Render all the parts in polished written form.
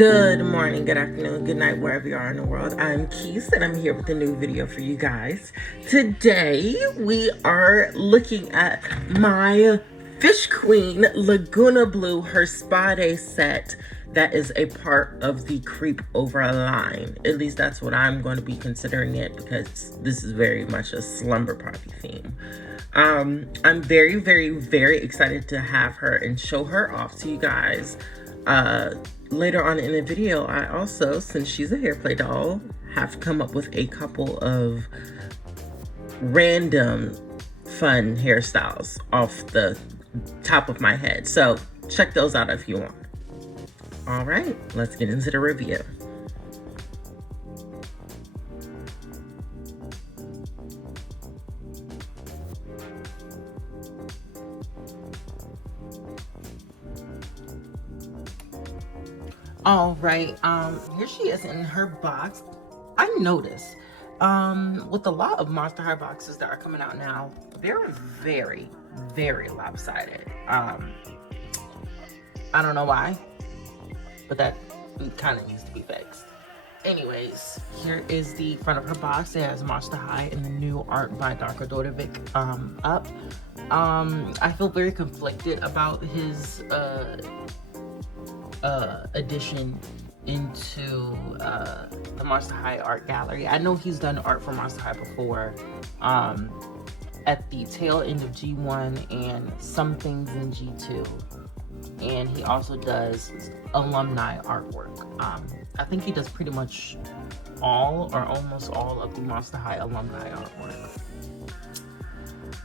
Good morning, good afternoon, good night, wherever you are in the world. I'm Keys, and I'm here with a new video for you guys. Today, we are looking at my Fish Queen Laguna Blue, her spa day set that is a part of the Creep Over line. At least that's what I'm going to be considering it, because this is very much a slumber party theme. I'm very, very, very excited to have her and show her off to you guys. Later on in the video, I also, since she's a hair play doll, have come up with a couple of random fun hairstyles off the top of my head. So check those out if you want. All right, let's get into the review. All right, here she is in her box. I noticed, with a lot of Monster High boxes that are coming out now, they're very, very lopsided. I don't know why, but that kind of needs to be fixed. Anyways, here is the front of her box. It has Monster High and the new art by Dr. Dodovic up. I feel very conflicted about his addition into the Monster High art gallery. I know he's done art for Monster High before, at the tail end of G1 and some things in G2, and he also does alumni artwork. I think he does pretty much all or almost all of the Monster High alumni artwork.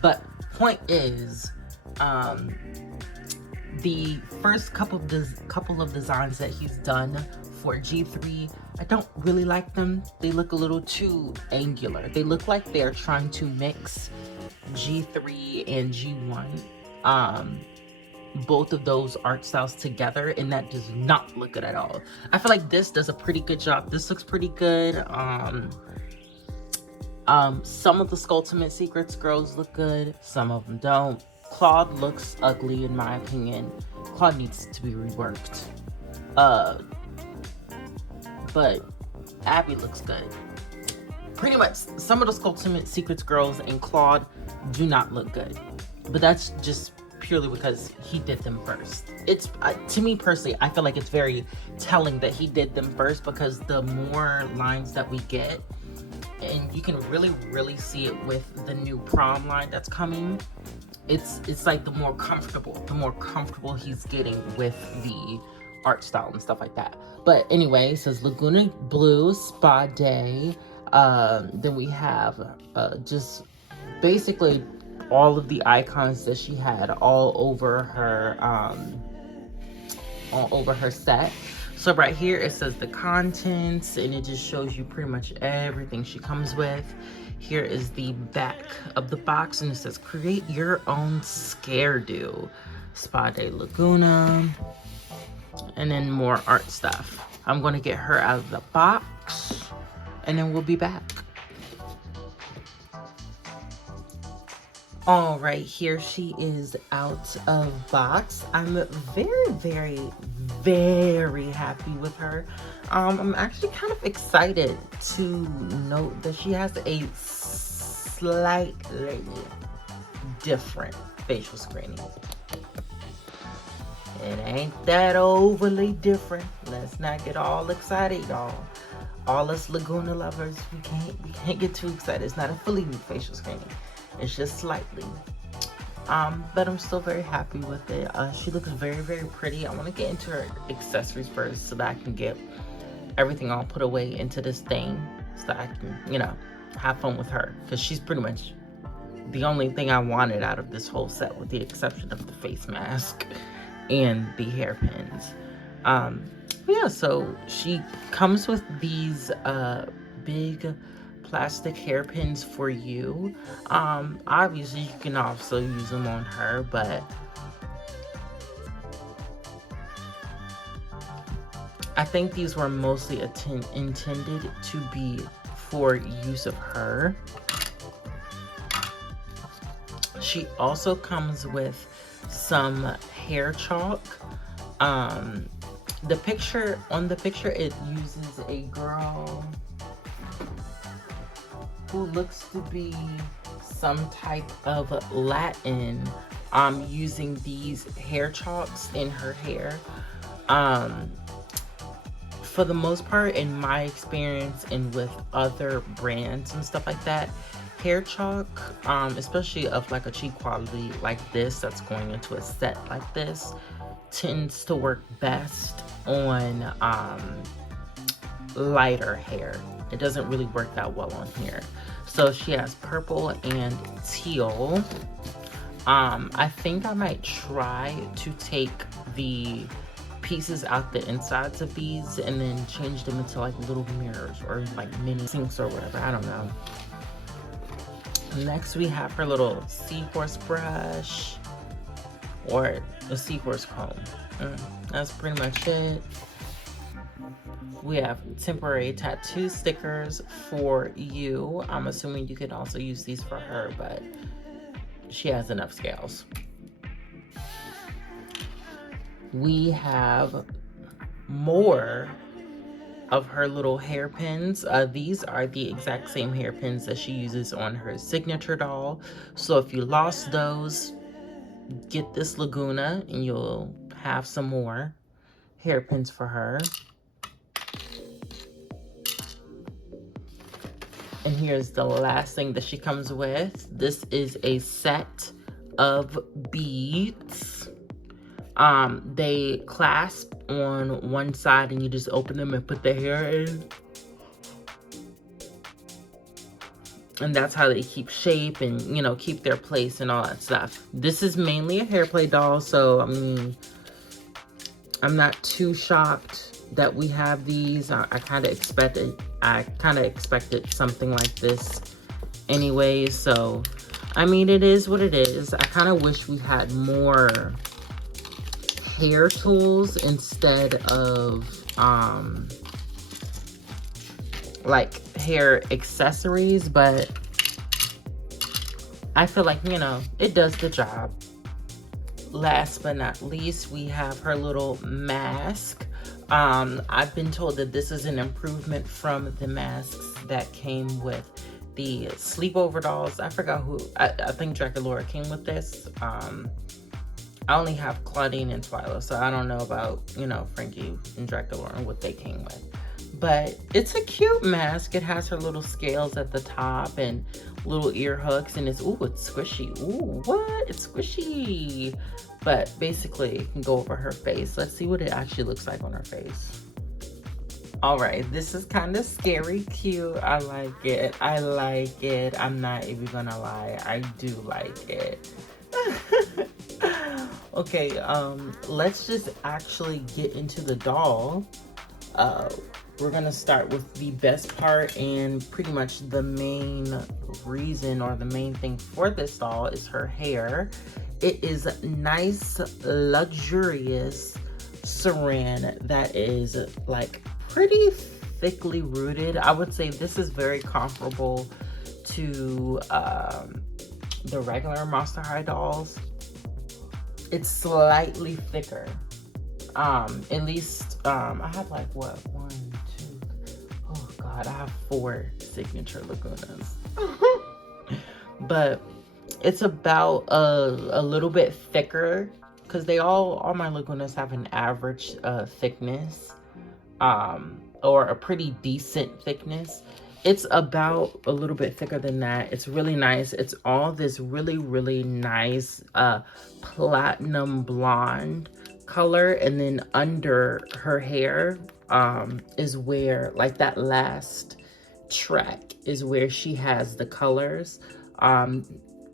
But point is, the first couple of designs that he's done for G3, I don't really like them. They look a little too angular. They look like they're trying to mix G3 and G1, both of those art styles together, and that does not look good at all. I feel like this does a pretty good job. This looks pretty good. Some of the Skulltimate Secrets girls look good, some of them don't. Claude looks ugly in my opinion. Claude needs to be reworked. But Abby looks good. Pretty much some of the Skulltimate Secrets girls and Claude do not look good. But that's just purely because he did them first. It's to me personally, I feel like it's very telling that he did them first, because the more lines that we get, and you can really see it with the new prom line that's coming, it's like the more comfortable he's getting with the art style and stuff like that. But anyway, it says Lagoona Blue Spa Day. Then we have just basically all of the icons that she had all over her set. So right here it says the contents, and it just shows you pretty much everything she comes with. Here is the back of the box, and it says create your own scare-do, Spa Day Lagoona, and then more art stuff. I'm going to get her out of the box, and then we'll be back. All right, here she is out of box. I'm very, very happy with her. I'm actually kind of excited to note that she has a slightly different facial screening. It ain't that overly different. Let's not get all excited, y'all. All us Lagoona lovers, we can't get too excited. It's not a fully new facial screening. It's just slightly. But I'm still very happy with it. She looks very, very pretty. I want to get into her accessories first so that I can get everything all put away into this thing, so that I can, you know, have fun with her, because she's pretty much the only thing I wanted out of this whole set, with the exception of the face mask and the hairpins. Yeah, so she comes with these big plastic hairpins for you. Obviously you can also use them on her, but I think these were mostly intended to be for use of her. She also comes with some hair chalk. On the picture, it uses a girl who looks to be some type of Latin, using these hair chalks in her hair. Um, for the most part, in my experience and with other brands and stuff like that, hair chalk, especially of like a cheap quality like this that's going into a set like this, tends to work best on lighter hair. It doesn't really work that well on here. So she has purple and teal. I think I might try to take the pieces out the insides of these and then change them into like little mirrors or like mini sinks or whatever. I don't know. Next we have her little seahorse brush or a seahorse comb. That's pretty much it. We have temporary tattoo stickers for you. I'm assuming you could also use these for her, but she has enough scales. We have more of her little hairpins. These are the exact same hairpins that she uses on her signature doll. So if you lost those, get this Lagoona and you'll have some more hairpins for her. And here's the last thing that she comes with. This is a set of beads. They clasp on one side and you just open them and put the hair in. And that's how they keep shape and, you know, keep their place and all that stuff. This is mainly a hair play doll, so I mean, I'm not too shocked that we have these. I kind of expected something like this anyway. So I mean, it is what it is. I kind of wish we had more hair tools instead of like hair accessories, but I feel like, you know, it does the job. Last but not least, we have her little mask. I've been told that this is an improvement from the masks that came with the sleepover dolls. I forgot who, I think Draculaura came with this. I only have Claudine and Twyla, so I don't know about, you know, Frankie and Draculaura and what they came with. But it's a cute mask. It has her little scales at the top and little ear hooks, and it's squishy. Ooh, what? It's squishy. But basically, it can go over her face. Let's see what it actually looks like on her face. All right, this is kind of scary cute. I like it. I like it. I'm not even gonna lie. I do like it. Okay, let's just actually get into the doll. We're gonna start with the best part, and pretty much the main reason or the main thing for this doll is her hair. It is nice, luxurious saran that is like pretty thickly rooted. I would say this is very comparable to the regular Monster High dolls. It's slightly thicker. At least I have like what, 1, 2, oh god, I have 4 signature Lagoonas. But it's about a little bit thicker, because all my Lagoonas have an average thickness, or a pretty decent thickness. It's about a little bit thicker than that. It's really nice. It's all this really, really nice platinum blonde color, and then under her hair is where, like, that last track is where she has the colors.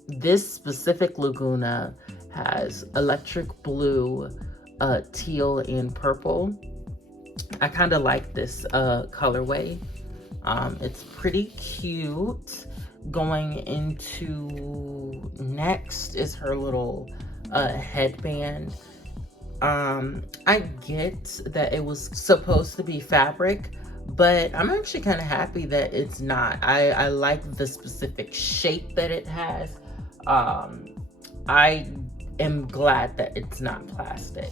This specific Lagoona has electric blue, teal, and purple. I kind of like this colorway. It's pretty cute. Going into next is her little headband. I get that it was supposed to be fabric, but I'm actually kind of happy that it's not. I like the specific shape that it has. I am glad that it's not plastic.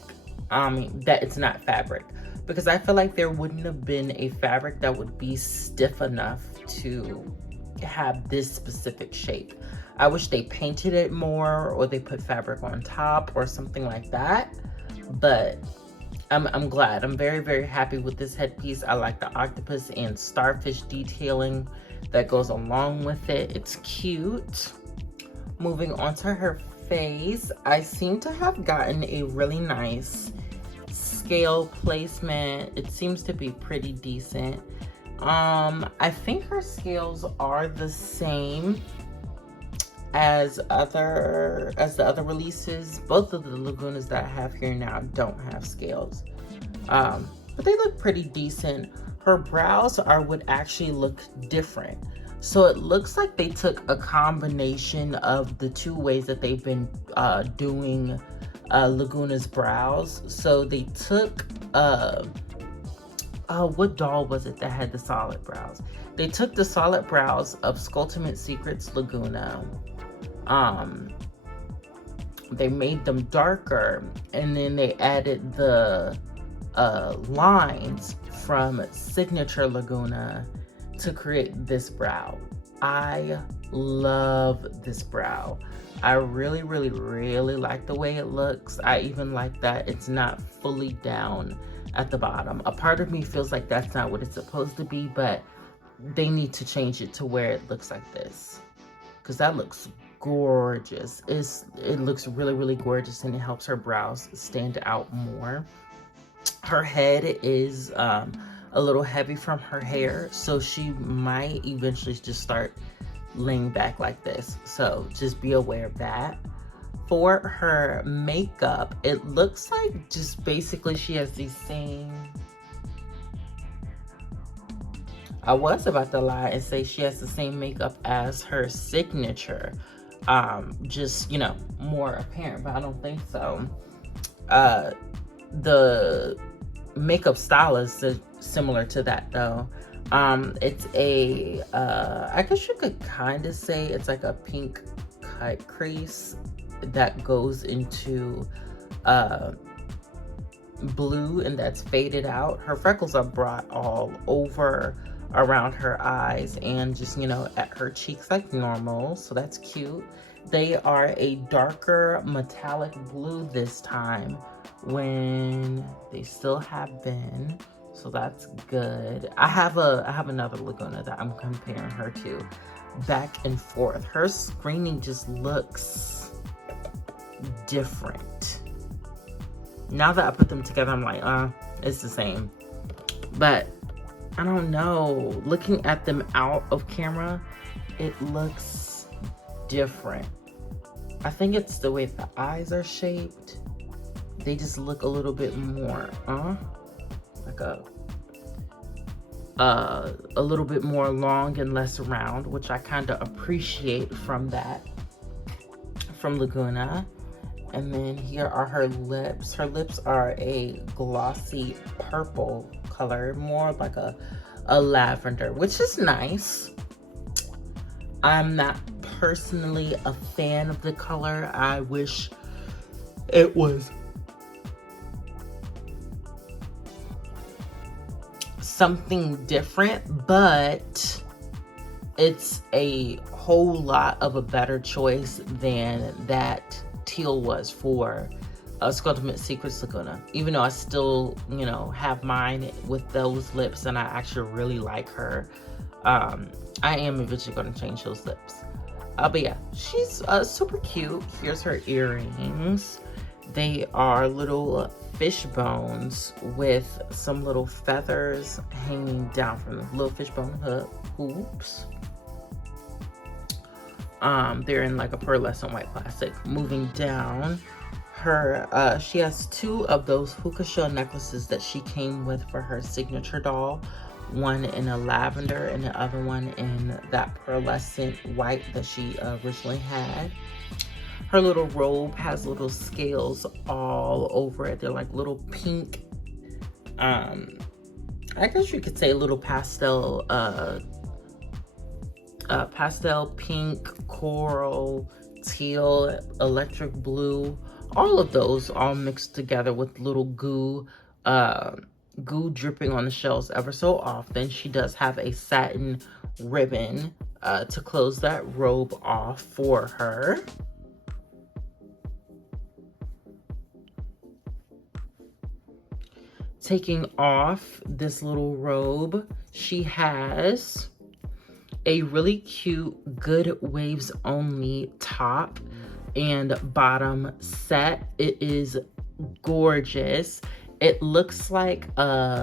that it's not fabric, because I feel like there wouldn't have been a fabric that would be stiff enough to have this specific shape. I wish they painted it more, or they put fabric on top or something like that. But I'm glad. I'm very, very happy with this headpiece. I like the octopus and starfish detailing that goes along with it. It's cute. Moving on to her face, I seem to have gotten a really nice scale placement. It seems to be pretty decent. I think her scales are the same as the other releases. Both of the Lagoonas that I have here now don't have scales, but they look pretty decent. Her brows would actually look different, so it looks like they took a combination of the two ways that they've been doing Lagoona's brows. So they took what doll was it that had the solid brows? They took the solid brows of Sculptement Secrets Lagoona. They made them darker, and then they added the lines from Signature Lagoona to create this brow. I love this brow. I really, really, really like the way it looks. I even like that it's not fully down at the bottom. A part of me feels like that's not what it's supposed to be, but they need to change it to where it looks like this, because that looks gorgeous. It looks really, really gorgeous, and it helps her brows stand out more. Her head is a little heavy from her hair, so she might eventually just start laying back like this, so just be aware of that. For her makeup, it looks like just basically she has these same, I was about to lie and say she has the same makeup as her signature, just, you know, more apparent, but I don't think so. The makeup style is similar to that though. It's a I guess you could kind of say it's like a pink cut crease that goes into blue, and that's faded out. Her freckles are brought all over around her eyes and just, you know, at her cheeks like normal, so that's cute. They are a darker metallic blue this time when they still have been, so that's good. I have another Lagoona that I'm comparing her to, back and forth. Her screening just looks different. Now that I put them together, I'm like, it's the same. But I don't know. Looking at them out of camera, it looks different. I think it's the way the eyes are shaped. They just look a little bit more, like a little bit more long and less round, which I kind of appreciate from Lagoona. And then here are her lips. Her lips are a glossy purple color, more like a lavender, which is nice. I'm not personally a fan of the color. I wish it was something different, but it's a whole lot of a better choice than that teal was for Sculptement Secrets Lagoona. Even though I still, you know, have mine with those lips and I actually really like her, I am eventually going to change those lips. But yeah, she's super cute. Here's her earrings. They are little fish bones with some little feathers hanging down from the little fishbone hoops. They're in like a pearlescent white plastic. Moving down, her she has two of those hookah shell necklaces that she came with for her signature doll. One in a lavender and the other one in that pearlescent white that she originally had. Her little robe has little scales all over it. They're like little pink, I guess you could say little pastel pink, coral, teal, electric blue All of those all mixed together with little uh, goo dripping on the shells ever so often. She does have a satin ribbon to close that robe off for her. Taking off this little robe, she has a really cute Good Waves Only top and bottom set. It is gorgeous. It looks like what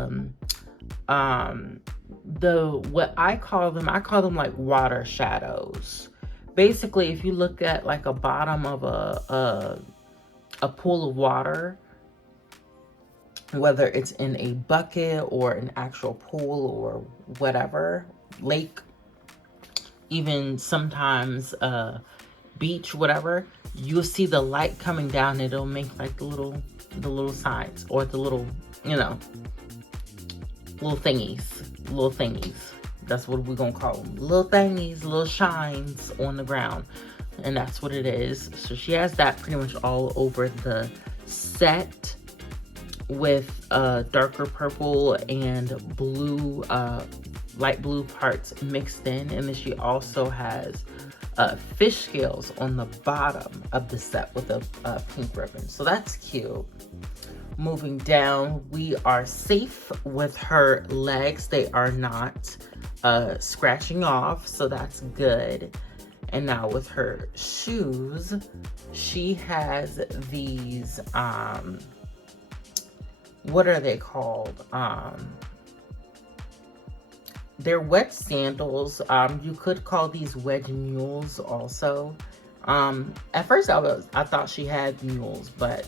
I call them like water shadows. Basically, if you look at like a bottom of a pool of water, whether it's in a bucket or an actual pool or whatever, lake, even sometimes beach, whatever, you'll see the light coming down. It'll make like the little signs, or the little, little thingies. That's what we're gonna call them. Little thingies, little shines on the ground. And that's what it is. So she has that pretty much all over the set, with darker purple and blue, light blue parts mixed in. And then she also has fish scales on the bottom of the set with a pink ribbon. So that's cute. Moving down, we are safe with her legs. They are not scratching off, so that's good. And now with her shoes, she has these, what are they called? They're wedge sandals. You could call these wedge mules also. At first I thought she had mules, but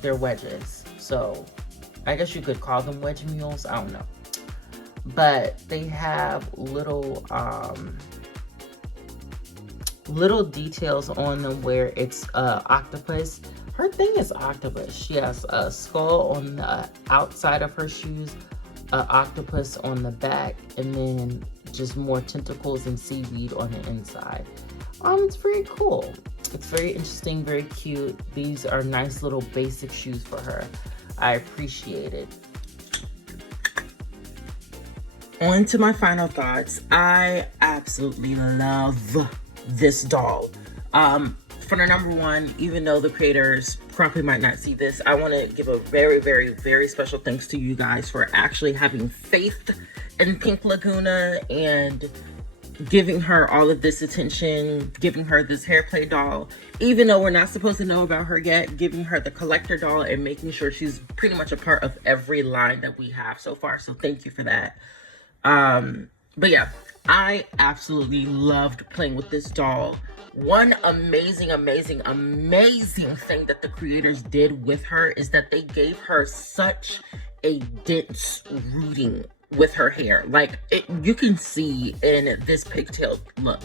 they're wedges. So I guess you could call them wedge mules. I don't know. But they have little details on them where it's octopus. Her thing is octopus. She has a skull on the outside of her shoes, octopus on the back, and then just more tentacles and seaweed on the inside. It's very cool. It's very interesting, very cute. These are nice little basic shoes for her. I appreciate it. On to my final thoughts. I absolutely love this doll. For the number one, even though the creators probably might not see this, I want to give a very, very, very special thanks to you guys for actually having faith in Pink Lagoona and giving her all of this attention, giving her this hair play doll, even though we're not supposed to know about her yet, giving her the collector doll and making sure she's pretty much a part of every line that we have so far. So thank you for that. But yeah, I absolutely loved playing with this doll. One amazing thing that the creators did with her is that they gave her such a dense rooting with her hair. Like, you can see in this pigtail look,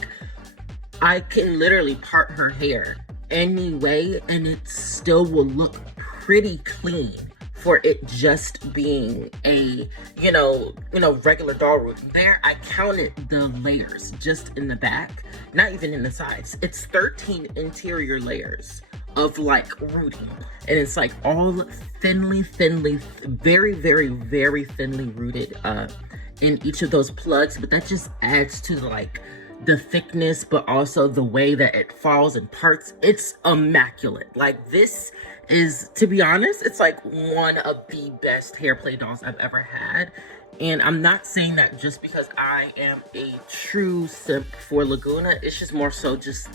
I can literally part her hair any way and it still will look pretty clean for it just being a, regular doll rooting. There, I counted the layers just in the back, not even in the sides. It's 13 interior layers of like rooting. And it's like all thinly, very, very, very thinly rooted in each of those plugs. But that just adds to like the thickness, but also the way that it falls in parts. It's immaculate. Like, this is, to be honest, it's like one of the best hair play dolls I've ever had. And I'm not saying that just because I am a true simp for Lagoona. It's just more so just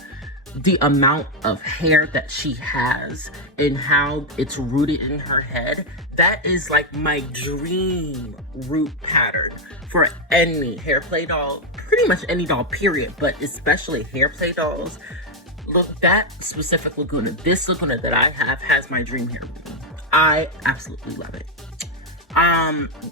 the amount of hair that she has and how it's rooted in her head. That is like my dream root pattern for any hair play doll, pretty much any doll, period, but especially hair play dolls. Look, that specific Lagoona, this Lagoona that I have, has my dream hair root. I absolutely love it.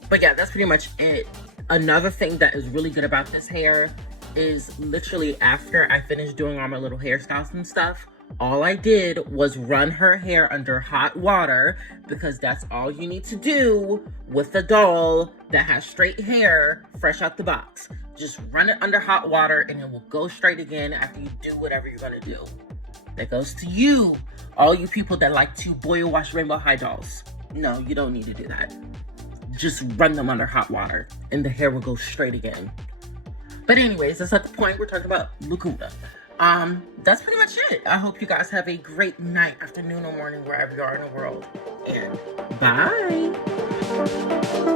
But yeah, that's pretty much it. Another thing that is really good about this hair is literally after I finished doing all my little hairstyles and stuff, all I did was run her hair under hot water, because that's all you need to do with a doll that has straight hair fresh out the box. Just run it under hot water and it will go straight again after you do whatever you're gonna do. That goes to you, all you people that like to boil wash rainbow high dolls. No, you don't need to do that. Just run them under hot water and the hair will go straight again. But anyways, that's not the point. We're talking about Lagoona. That's pretty much it. I hope you guys have a great night, afternoon, or morning, wherever you are in the world. And bye.